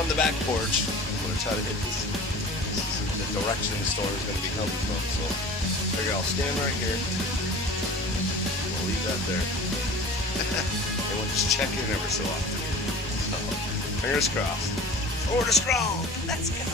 on the back porch. I'm gonna try to hit this. This is the direction the storm is gonna be coming from. So I figure I'll stand right here. We'll leave that there. And we'll just check in every so often. So, fingers crossed. Order strong. Let's go.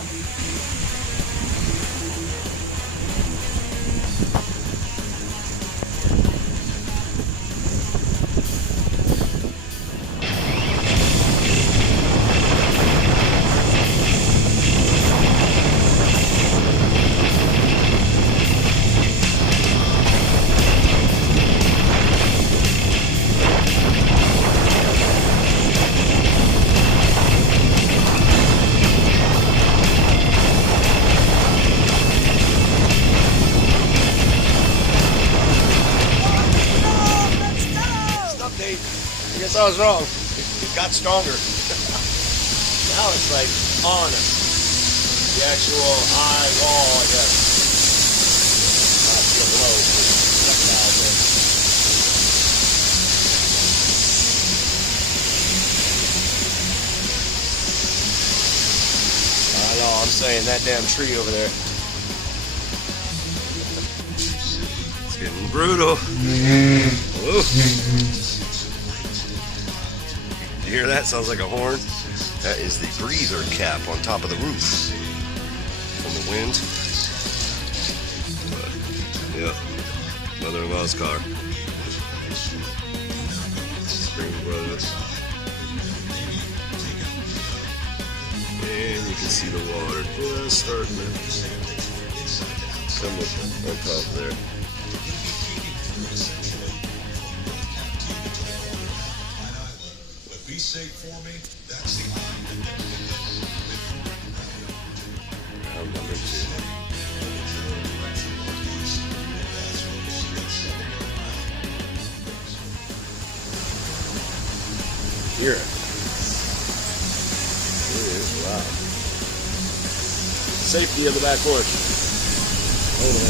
I guess I was wrong. It got stronger. Now it's like on the actual eye wall, I guess. Not feel low. I know, I'm saying that damn tree over there. It's getting brutal. Whoa. You hear that? Sounds like a horn. That is the breather cap on top of the roof from the wind. But, yeah, mother-in-law's car. Spring Brothers. And you can see the water just starting to come up on top there. Be safe for me. That's the Round number 2. Hear it. It is loud. Safety of the back porch. Hold on.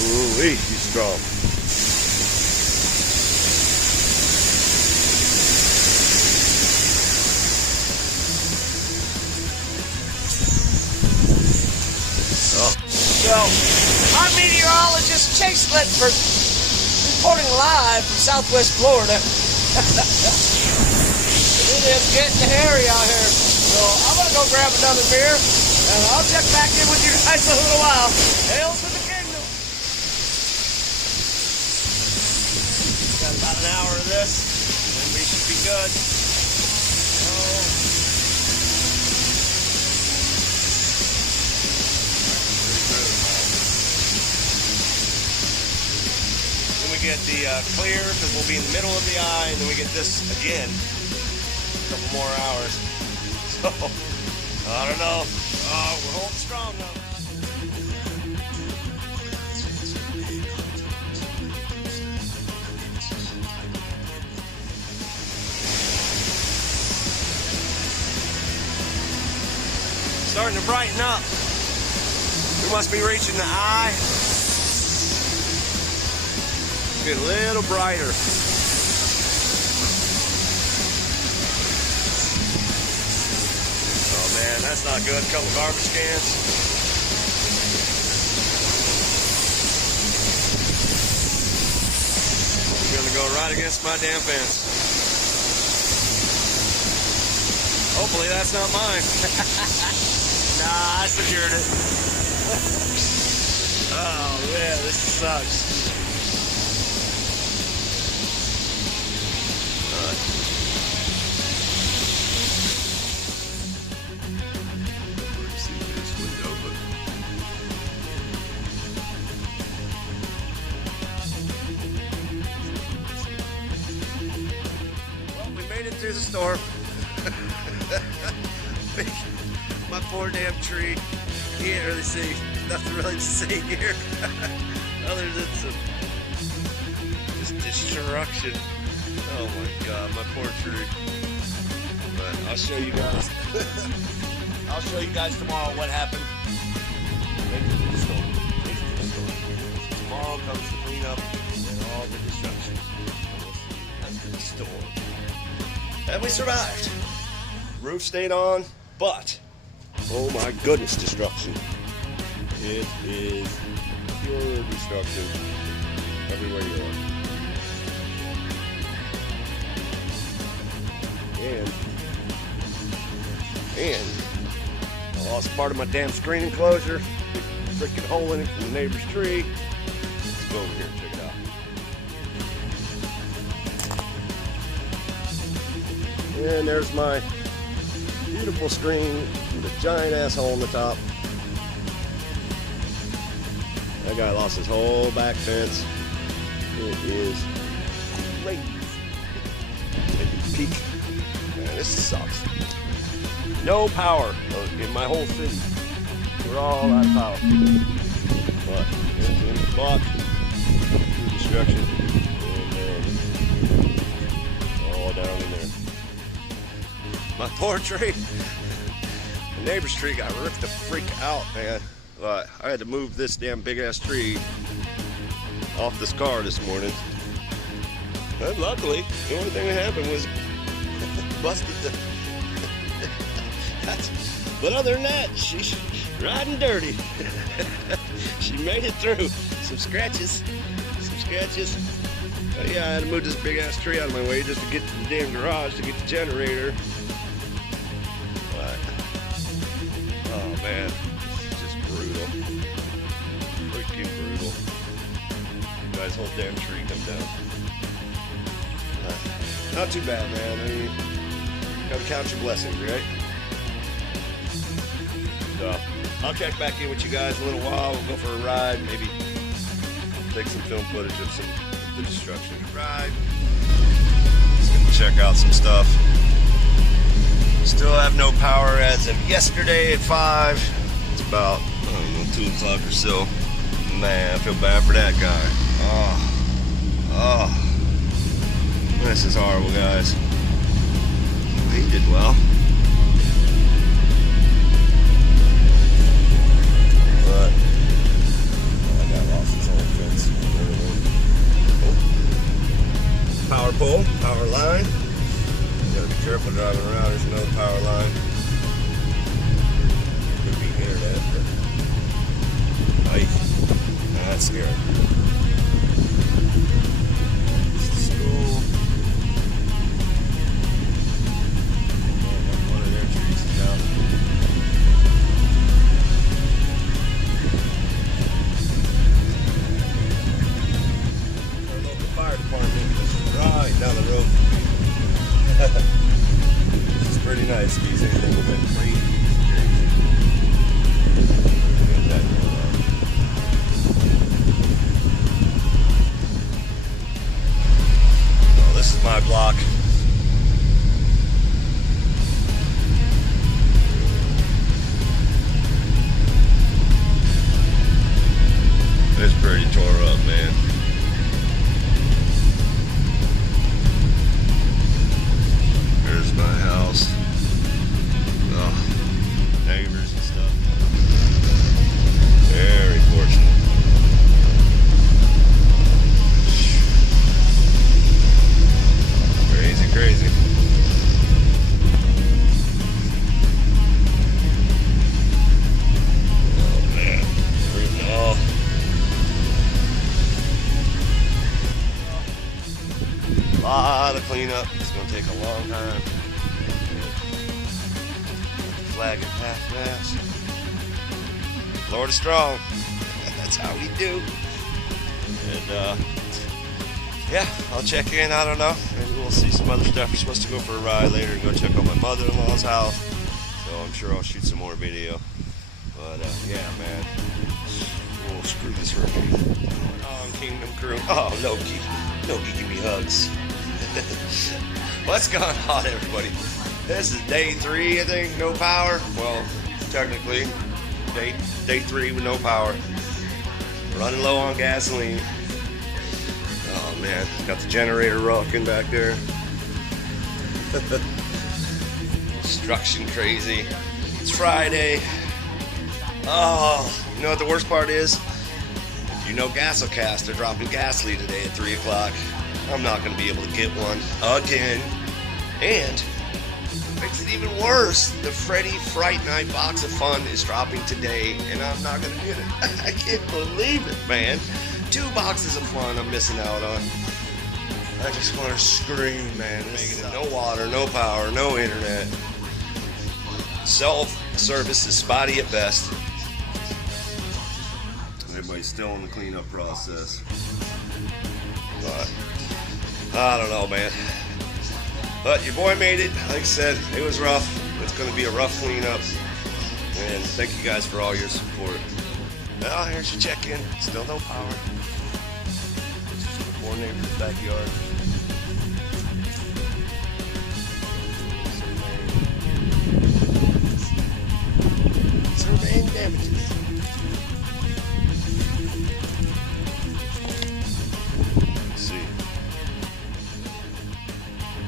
Ooh-wee, he's strong. Oh. So, I'm meteorologist Chase Ledford, reporting live from Southwest Florida. It is getting hairy out here. So, I'm going to go grab another beer, and I'll check back in with you guys in a little while. Hail to the kingdom. Got about an hour of this, and we should be good. Then we get the clear, because we'll be in the middle of the eye, and then we get this again. A couple more hours. So, I don't know. We're holding strong though. Starting to brighten up. We must be reaching the eye. Get a little brighter. Oh man, that's not good. A couple garbage cans. I'm gonna go right against my damn fence. Hopefully that's not mine. Nah, I secured it. Oh man, this sucks. Well, we made it through the storm. My poor damn tree. You can't really see. Nothing really to see here. Other than some just destruction. Oh my god, my poor tree. But I'll show you guys. I'll show you guys tomorrow what happened. Maybe the storm. Tomorrow comes the cleanup and all the destruction. That's been the storm. And we survived. Roof stayed on, but oh my goodness, destruction. It is pure destruction everywhere you are. And I lost part of my damn screen enclosure. Freaking hole in it from the neighbor's tree. Let's go over here and check it out. And there's my beautiful screen with a giant ass hole in the top. That guy lost his whole back fence. It is crazy. Take a peek. Man, this sucks. No power in my whole city. We're all out of power. But there's the block, destruction, and all down in there. My poor tree. The neighbor's tree got ripped the freak out, man. But I had to move this damn big ass tree off this car this morning. But luckily, the only thing that happened was busted the. But other than that, she's riding dirty. She made it through. Some scratches. But yeah, I had to move this big ass tree out of my way just to get to the damn garage to get the generator. But, oh man, it's just brutal. Freaking brutal. Guy's whole damn tree come down. Not too bad, man. I mean, gotta count your blessings, right? So, I'll check back in with you guys in a little while. We'll go for a ride, maybe take some film footage of some of the destruction. Ride. Just gonna check out some stuff. Still have no power as of yesterday at 5. It's about, I don't know, 2 o'clock or so. Man, I feel bad for that guy. Oh. This is horrible, guys. He did well. But I got lost this whole fence. Oh. Power pole, power line. You gotta be careful driving around. There's another power line. Could be internet, but that's scary. School. One of their trees is down. Fire department is right down the road. This is pretty nice. These anything will went crazy. Oh, this is my block. It's pretty tore up, man. There's my house. Oh, neighbors and stuff. Very fortunate. Crazy. Oh man. Oh. A lot of cleanup. It's gonna take a long time. Flag and half mast. Lord is strong. That's how we do. And yeah, I'll check in. I don't know. Maybe we'll see some other stuff. We're supposed to go for a ride later and go check out my mother-in-law's house. So I'm sure I'll shoot some more video. But yeah, man. Oh, screw this hurricane. Oh, Kingdom Crew. Oh, Loki, give me hugs. What's going on, everybody? This is day 3, I think. No power. Well, technically, day 3 with no power. Running low on gasoline. Oh man, got the generator rocking back there. Construction crazy. It's Friday. Oh, you know what the worst part is? If You know, Gasolcast, they're dropping Gasly today at 3 o'clock. I'm not going to be able to get one again. And makes it even worse, the Freddy Fright Night Box of Fun is dropping today, and I'm not going to get it. I can't believe it, man. 2 boxes of fun I'm missing out on. I just want to scream, man. Making it no water, no power, no internet. Self-service is spotty at best. Everybody's still in the cleanup process. But I don't know, man. But your boy made it. Like I said, it was rough. It's going to be a rough cleanup. And thank you guys for all your support. Well, here's your check-in. Still no power. Poor neighbor's backyard. Surveying damages. Let's see.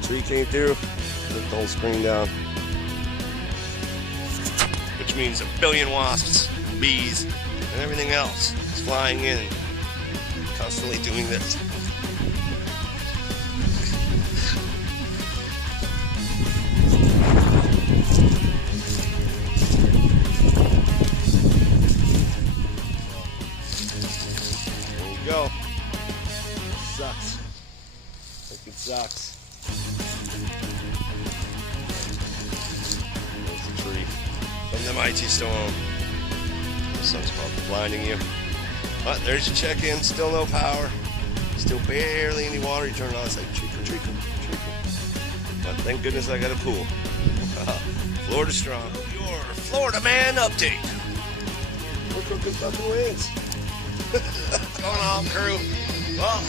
Tree came through, took the whole screen down. Which means a billion wasps, bees, and everything else is flying in, constantly doing this. There you go. Sucks. Fucking sucks. There's the tree from the mighty storm. The sun's probably blinding you. But there's your check-in. Still no power. Still barely any water. You turn it on, it's like treacle, treacle, treacle. But thank goodness I got a pool. Florida strong. Your Florida man update. We're cooking fucking wings. What's going on, crew? Well,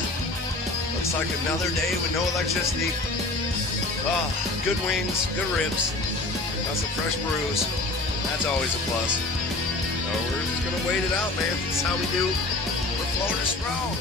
looks like another day with no electricity. Good wings, good ribs, got some fresh brews. That's always a plus. So we're just gonna wait it out, man. That's how we do. We're Florida strong.